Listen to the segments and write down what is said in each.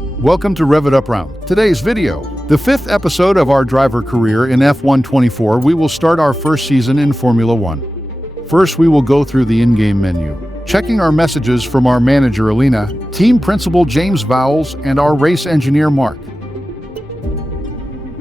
Welcome to RevvedUpRounds. Today's video, the 5th episode of our driver career in F1 24, we will start our first season in Formula 1. First, we will go through the in-game menu, checking our messages from our manager Alina, team principal James Vowles, and our race engineer Mark.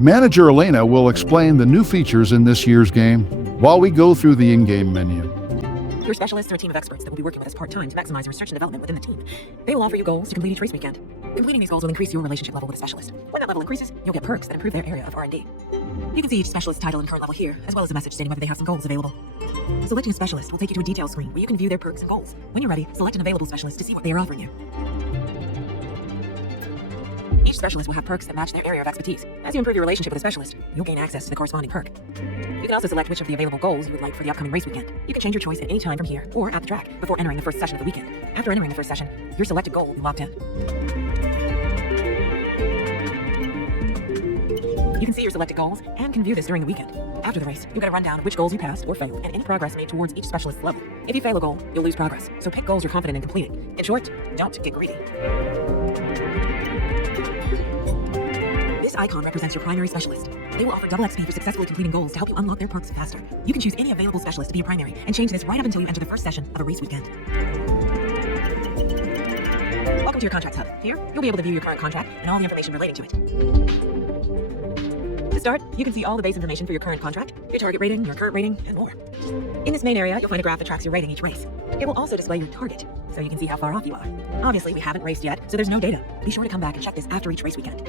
Manager Elena will explain the new features in this year's game while we go through the in-game menu. Your specialists are a team of experts that will be working with us part-time to maximize research and development within the team. They will offer you goals to complete each race weekend. Completing these goals will increase your relationship level with a specialist. When that level increases, you'll get perks that improve their area of R&D. You can see each specialist's title and current level here, as well as a message stating whether they have some goals available. Selecting a specialist will take you to a details screen where you can view their perks and goals. When you're ready, select an available specialist to see what they are offering you. Each specialist will have perks that match their area of expertise. As you improve your relationship with a specialist, you'll gain access to the corresponding perk. You can also select which of the available goals you would like for the upcoming race weekend. You can change your choice at any time from here or at the track before entering the first session of the weekend. After entering the first session, your selected goal will be locked in. You can see your selected goals and can view this during the weekend. After the race, you'll get a rundown of which goals you passed or failed and any progress made towards each specialist's level. If you fail a goal, you'll lose progress, so pick goals you're confident in completing. In short, don't get greedy. This icon represents your primary specialist. They will offer double XP for successfully completing goals to help you unlock their perks faster. You can choose any available specialist to be your primary and change this right up until you enter the first session of a race weekend. Welcome to your Contracts Hub. Here, you'll be able to view your current contract and all the information relating to it. To start, you can see all the base information for your current contract, your target rating, your current rating, and more. In this main area, you'll find a graph that tracks your rating each race. It will also display your target, so you can see how far off you are. Obviously, we haven't raced yet, so there's no data. Be sure to come back and check this after each race weekend.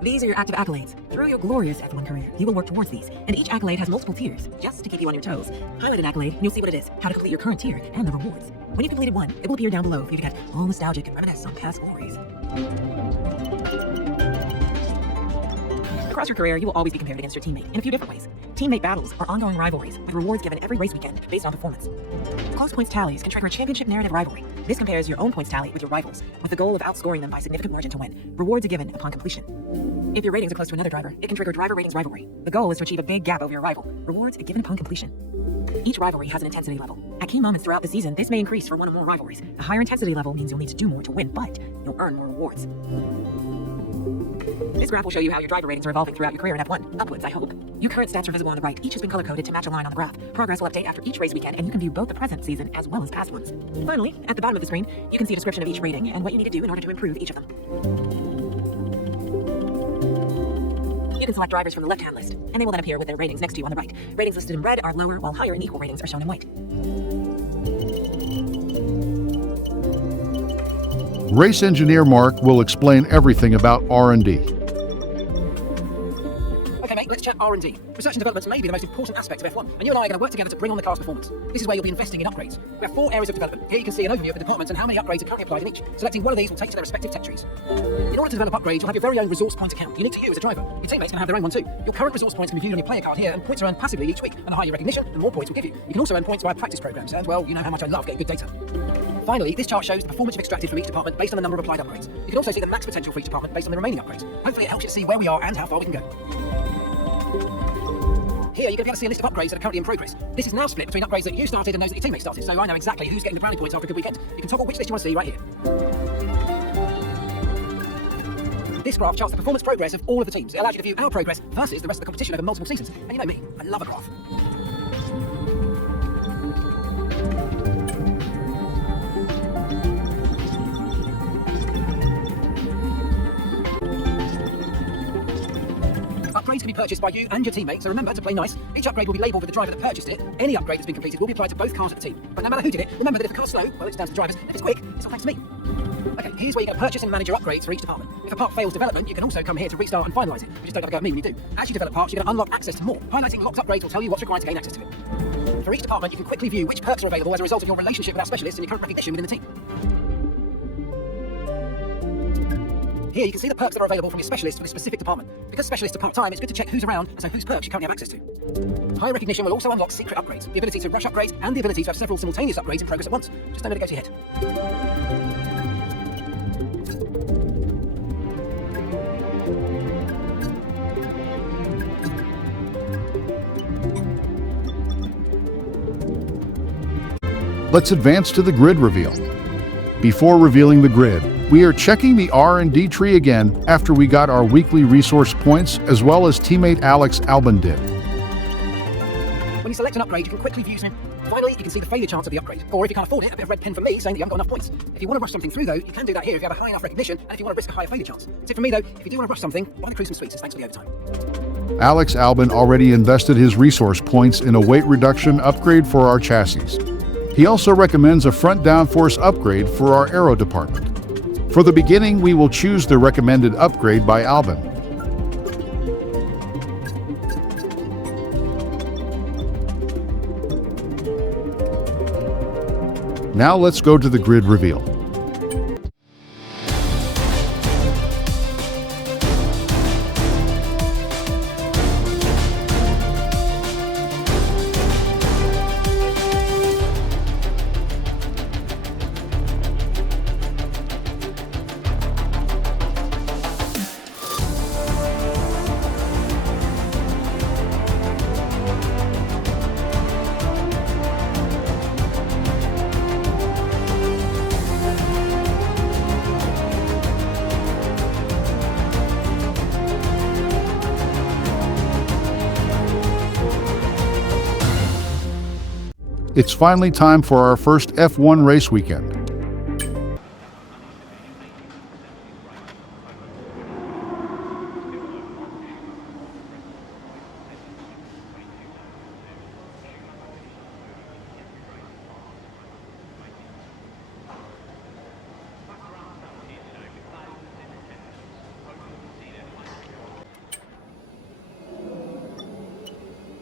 These are your active accolades. Through your glorious F1 career, you will work towards these, and each accolade has multiple tiers, just to keep you on your toes. Highlight an accolade, and you'll see what it is, how to complete your current tier, and the rewards. When you've completed one, it will appear down below for you to get all nostalgic and reminisce on past glories. Across your career, you will always be compared against your teammate in a few different ways. Teammate battles are ongoing rivalries, with rewards given every race weekend based on performance. Close points tallies can trigger a championship narrative rivalry. This compares your own points tally with your rivals, with the goal of outscoring them by significant margin to win. Rewards are given upon completion. If your ratings are close to another driver, it can trigger driver ratings rivalry. The goal is to achieve a big gap over your rival. Rewards are given upon completion. Each rivalry has an intensity level. At key moments throughout the season, this may increase for one or more rivalries. A higher intensity level means you'll need to do more to win, but you'll earn more rewards. This graph will show you how your driver ratings are evolving throughout your career in F1. Upwards, I hope. Your current stats are visible on the right. Each has been color-coded to match a line on the graph. Progress will update after each race weekend, and you can view both the present season as well as past ones. Finally, at the bottom of the screen, you can see a description of each rating and what you need to do in order to improve each of them. You can select drivers from the left-hand list, and they will then appear with their ratings next to you on the right. Ratings listed in red are lower, while higher and equal ratings are shown in white. Race engineer Mark will explain everything about R&D. Okay, mate, let's chat R&D. Research and development may be the most important aspect of F1, and you and I are going to work together to bring on the car's performance. This is where you'll be investing in upgrades. We have 4 areas of development. Here you can see an overview of the departments and how many upgrades are currently applied in each. Selecting one of these will take you to their respective tech trees. In order to develop upgrades, you'll have your very own resource point account, unique to you as a driver. Your teammates can have their own one too. Your current resource points can be viewed on your player card here, and points are earned passively each week. And the higher your recognition, the more points will give you. You can also earn points via practice programs, and well, you know how much I love getting good data. Finally, this chart shows the performance you've extracted from each department based on the number of applied upgrades. You can also see the max potential for each department based on the remaining upgrades. Hopefully it helps you to see where we are and how far we can go. Here, you're going to be able to see a list of upgrades that are currently in progress. This is now split between upgrades that you started and those that your teammates started, so I know exactly who's getting the brownie points after a good weekend. You can toggle which list you want to see right here. This graph charts the performance progress of all of the teams. It allows you to view our progress versus the rest of the competition over multiple seasons. And you know me, I love a graph. Upgrades can be purchased by you and your teammates, so remember to play nice. Each upgrade will be labelled with the driver that purchased it. Any upgrade that's been completed will be applied to both cars at the team. But no matter who did it, remember that if the car's slow, well, it's down to the drivers. If it's quick, it's all thanks to me. Okay, here's where you can purchase and manage your upgrades for each department. If a part fails development, you can also come here to restart and finalise it. You just don't have to go at me when you do. As you develop parts, you're going to unlock access to more. Highlighting locked upgrades will tell you what's required to gain access to it. For each department, you can quickly view which perks are available as a result of your relationship with our specialists and your current recognition within the team. Here you can see the perks that are available from your specialist for the specific department. Because specialists are part-time, it's good to check who's around and so whose perks you currently have access to. High recognition will also unlock secret upgrades, the ability to rush upgrades, and the ability to have several simultaneous upgrades in progress at once. Just don't let it go to your head. Let's advance to the grid reveal. Before revealing the grid, we are checking the R&D tree again after we got our weekly resource points as well as teammate Alex Albin did. When you select an upgrade, you can quickly view some. Finally, you can see the failure chance of the upgrade. Or if you can't afford it, a bit of red pen from me saying that you haven't got enough points. If you want to rush something through though, you can do that here if you have a high enough recognition and if you want to risk a higher failure chance. Tip from me though, if you do want to rush something, buy the crew some sweets as thanks for the overtime. Alex Albin already invested his resource points in a weight reduction upgrade for our chassis. He also recommends a front downforce upgrade for our aero department. For the beginning, we will choose the recommended upgrade by Albin. Now let's go to the grid reveal. It's finally time for our first F1 race weekend.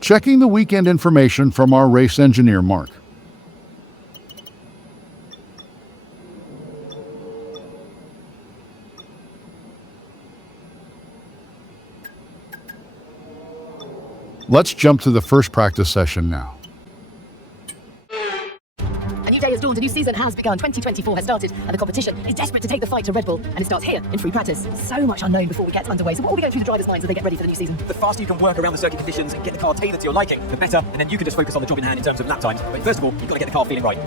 Checking the weekend information from our race engineer, Mark. Let's jump to the first practice session now. A new day has dawned, a new season has begun. 2024 has started, and the competition is desperate to take the fight to Red Bull, and it starts here in free practice. So much unknown before we get underway. So what will we go through the drivers' minds as they get ready for the new season? The faster you can work around the circuit conditions and get the car tailored to your liking, the better, and then you can just focus on the job in hand in terms of lap times. But first of all, you've got to get the car feeling right.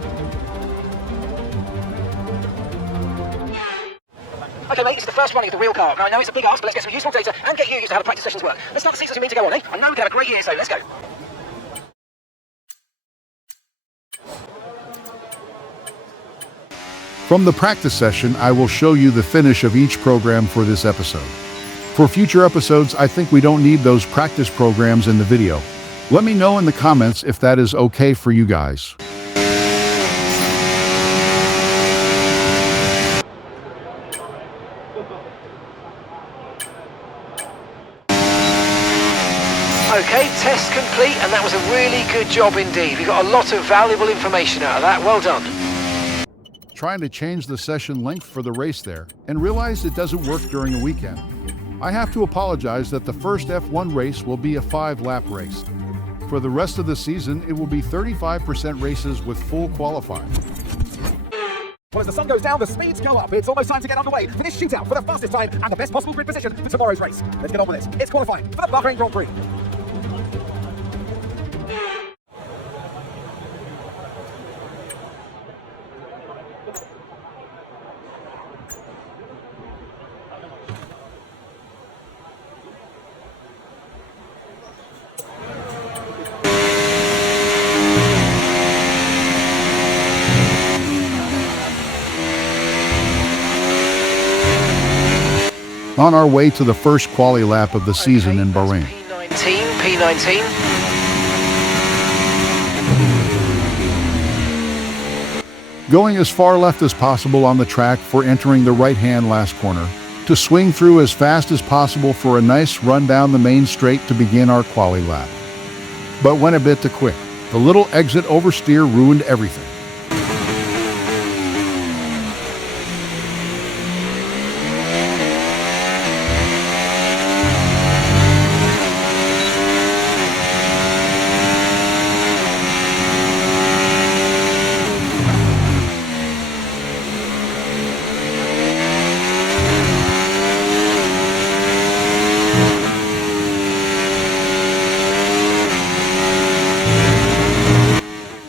Okay, mate, this is the first running of the real car. Now, I know it's a big ask, but let's get some useful data and get you used to how the practice sessions work. Let's start the season as we mean to go on, eh? I know we can have a great year, so let's go. From the practice session, I will show you the finish of each program for this episode. For future episodes, I think we don't need those practice programs in the video. Let me know in the comments if that is okay for you guys. Okay, test complete, and that was a really good job indeed. We got a lot of valuable information out of that. Well done. Trying to change the session length for the race there and realized it doesn't work during a weekend. I have to apologize that the first F1 race will be a 5-lap race. For the rest of the season, it will be 35% races with full qualifying. Well, as the sun goes down, the speeds go up. It's almost time to get underway for this shootout for the fastest time and the best possible grid position for tomorrow's race. Let's get on with this. It's qualifying for the Bahrain Grand Prix. On our way to the first quali lap of the season in Bahrain. P19. Going as far left as possible on the track for entering the right-hand last corner, to swing through as fast as possible for a nice run down the main straight to begin our quali lap. But went a bit too quick. The little exit oversteer ruined everything.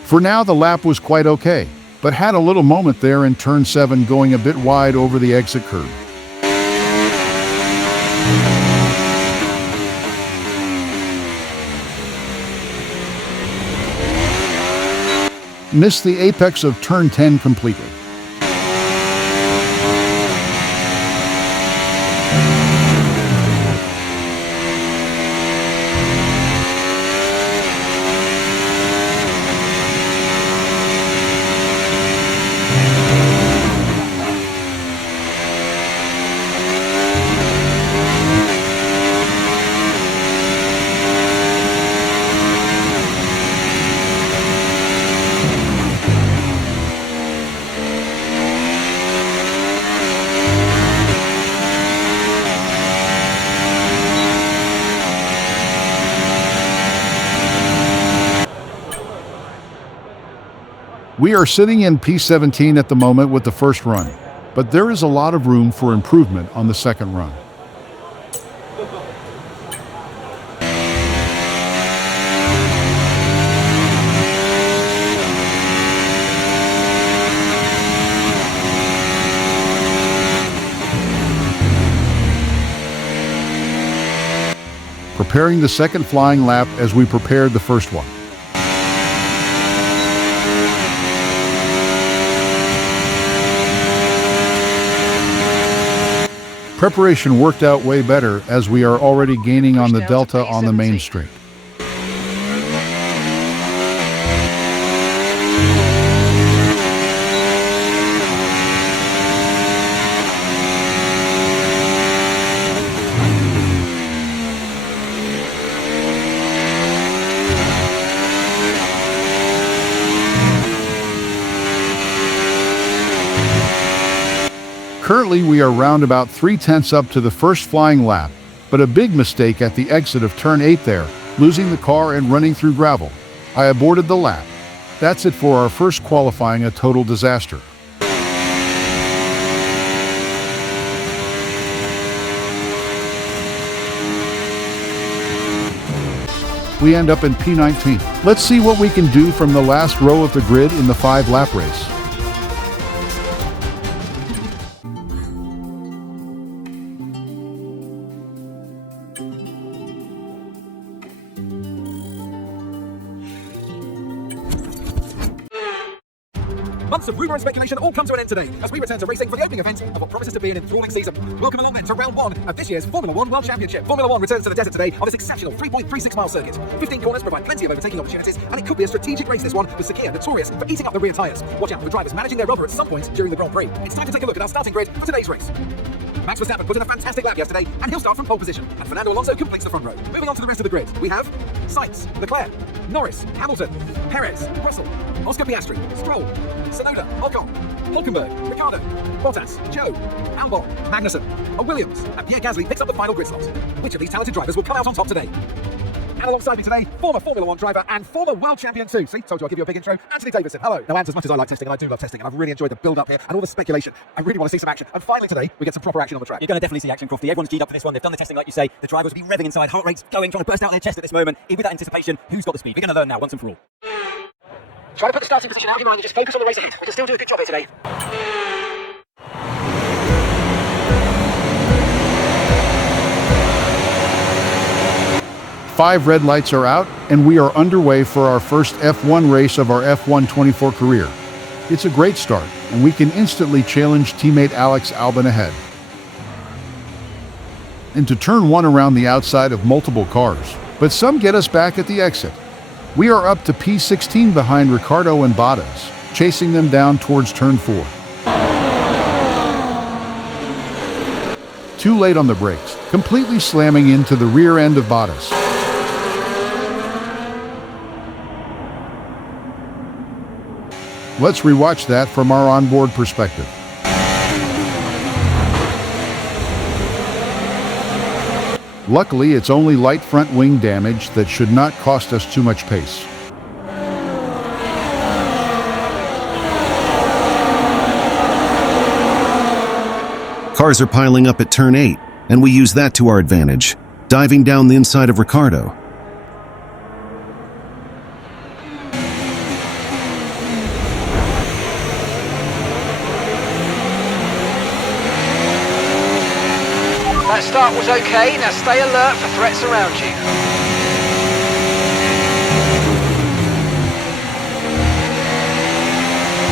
For now, the lap was quite okay. but had a little moment there in turn 7 going a bit wide over the exit curve. Missed the apex of turn 10 completely. We are sitting in P17 at the moment with the first run, but there is a lot of room for improvement on the second run. Preparing the second flying lap as we prepared the first one. Preparation worked out way better as we are already gaining on the delta on the main straight. Currently, we are round about 3/10 up to the first flying lap, but a big mistake at the exit of turn 8 there, losing the car and running through gravel. I aborted the lap. That's it for our first qualifying, a total disaster. We end up in P19. Let's see what we can do from the last row of the grid in the 5-lap race. Months of rumour and speculation all come to an end today as we return to racing for the opening event of what promises to be an enthralling season. Welcome along then to round 1 of this year's Formula 1 World Championship. Formula 1 returns to the desert today on this exceptional 3.36-mile circuit. 15 corners provide plenty of overtaking opportunities, and it could be a strategic race this one, with Sakia notorious for eating up the rear tyres. Watch out for drivers managing their rubber at some point during the Grand Prix. It's time to take a look at our starting grid for today's race. Max Verstappen put in a fantastic lap yesterday, and he'll start from pole position. And Fernando Alonso completes the front row. Moving on to the rest of the grid, we have Sainz, Leclerc, Norris, Hamilton, Perez, Russell, Oscar Piastri, Stroll, Tsunoda, Ocon, Hulkenberg, Ricciardo, Bottas, Joe, Albon, Magnussen, Williams, and Pierre Gasly picks up the final grid slot. Which of these talented drivers will come out on top today? And alongside me today, former Formula 1 driver and former world champion too. See, told you I'd give you a big intro. Anthony Davidson, hello. Now, Ant, as much as I like testing, and I do love testing, and I've really enjoyed the build-up here and all the speculation, I really want to see some action. And finally today, we get some proper action on the track. You're going to definitely see action, Crofty. Everyone's G'd up for this one. They've done the testing like you say. The drivers will be revving inside, heart rates going, trying to burst out their chest at this moment. With that anticipation, who's got the speed? We're going to learn now, once and for all. Try to put the starting position out of your mind and just focus on the race ahead. We can still do a good job here today. 5 red lights are out, and we are underway for our first F1 race of our F124 career. It's a great start, and we can instantly challenge teammate Alex Albon ahead. Into turn 1 around the outside of multiple cars, but some get us back at the exit. We are up to P16 behind Ricciardo and Bottas, chasing them down towards turn 4. Too late on the brakes, completely slamming into the rear end of Bottas. Let's rewatch that from our onboard perspective. Luckily, it's only light front wing damage that should not cost us too much pace. Cars are piling up at turn 8, and we use that to our advantage, diving down the inside of Ricciardo. That start was okay. Now stay alert for threats around you.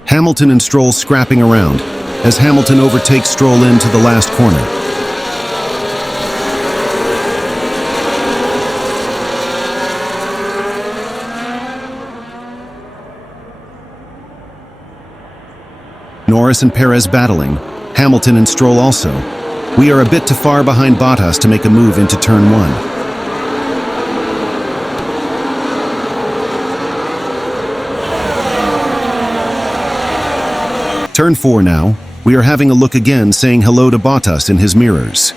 Hamilton and Stroll scrapping around as Hamilton overtakes Stroll into the last corner. Norris and Perez battling, Hamilton and Stroll also. We are a bit too far behind Bottas to make a move into turn 1. Turn 4 now. We are having a look again, saying hello to Bottas in his mirrors.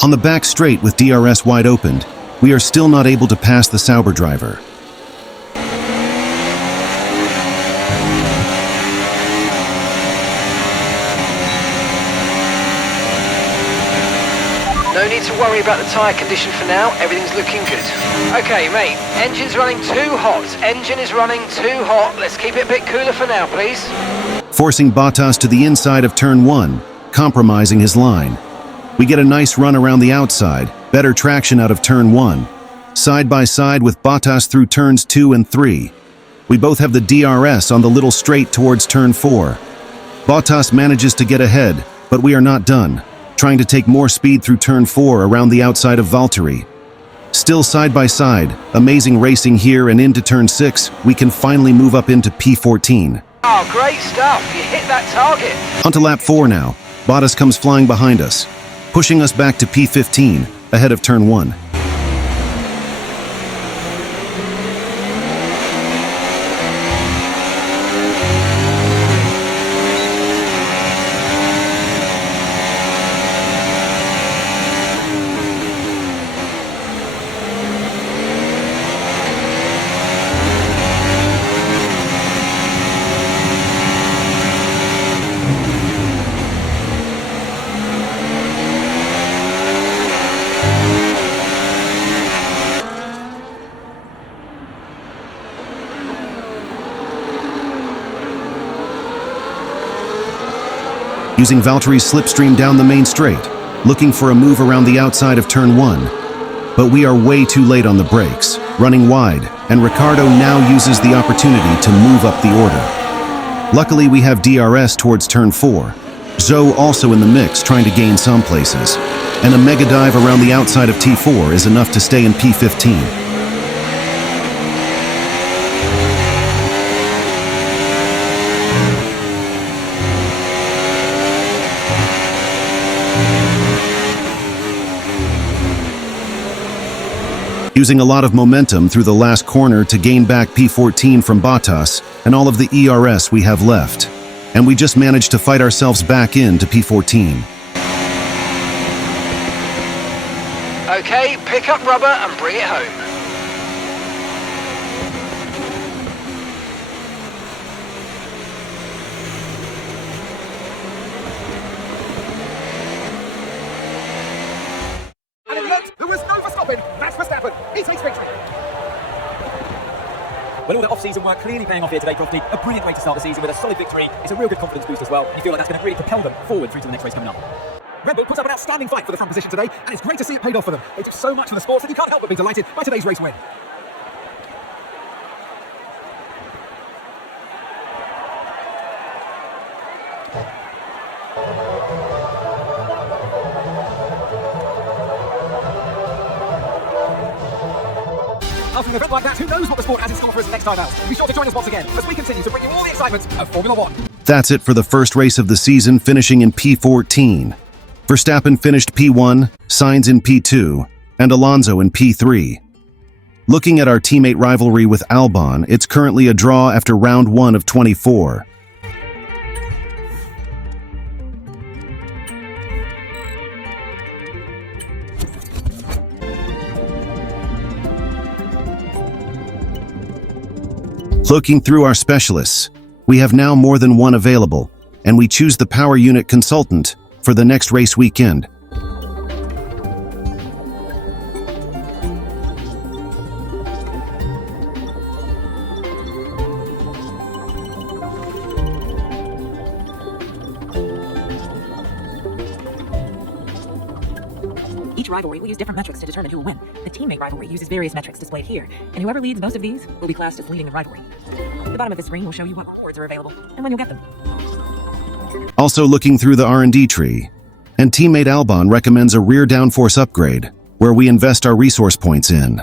On the back straight with DRS wide opened, we are still not able to pass the Sauber driver. No need to worry about the tyre condition for now. Everything's looking good. Okay, mate. Engine's running too hot. Engine is running too hot. Let's keep it a bit cooler for now, please. Forcing Bottas to the inside of turn 1, compromising his line. We get a nice run around the outside, better traction out of turn 1. Side by side with Bottas through turns 2 and 3. We both have the DRS on the little straight towards turn 4. Bottas manages to get ahead, but we are not done, trying to take more speed through turn 4 around the outside of Valtteri. Still side by side, amazing racing here, and into turn 6, we can finally move up into P14. Oh, great stuff. You hit that target. Onto lap 4 now. Bottas comes flying behind us, pushing us back to P15, ahead of turn 1. Using Valtteri's slipstream down the main straight, looking for a move around the outside of turn 1. But we are way too late on the brakes, running wide, and Ricciardo now uses the opportunity to move up the order. Luckily, we have DRS towards turn 4. Zhou also in the mix, trying to gain some places. And a mega dive around the outside of T4 is enough to stay in P15. Using a lot of momentum through the last corner to gain back P14 from Bottas and all of the ERS we have left. And we just managed to fight ourselves back into P14. Okay, pick up rubber and bring it home. And it looked, there was no Verstappen. That's Verstappen. He takes victory. Well, all the off-season work clearly paying off here today, Crofty. A brilliant way to start the season with a solid victory. It's a real good confidence boost as well. And you feel like that's going to really propel them forward through to the next race coming up. Red Bull puts up an outstanding fight for the front position today, and it's great to see it paid off for them. They do so much for the sport, and you can't help but be delighted by today's race win. After an event like that, who knows what the sport has in store for us next time out? Be sure to join us once again as we continue to bring you all the excitement of Formula One. That's it for the first race of the season, finishing in P14. Verstappen finished P1, Sainz in P2, and Alonso in P3. Looking at our teammate rivalry with Albon, it's currently a draw after round 1 of 24. Looking through our specialists, We have now more than one available, and we choose the power unit consultant for the next race weekend. Each rivalry will use different metrics to determine who will win. The teammate rivalry uses various metrics displayed here, and whoever leads most of these will be classed as leading the rivalry. The bottom of the screen will show you what rewards are available and when you'll get them. Also looking through the R&D tree, and teammate Albon recommends a rear downforce upgrade, where we invest our resource points in.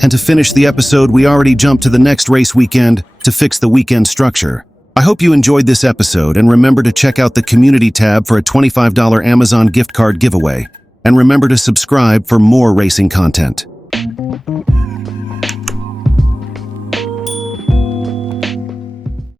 And to finish the episode, we already jumped to the next race weekend to fix the weekend structure. I hope you enjoyed this episode, and remember to check out the community tab for a $25 Amazon gift card giveaway. And remember to subscribe for more racing content.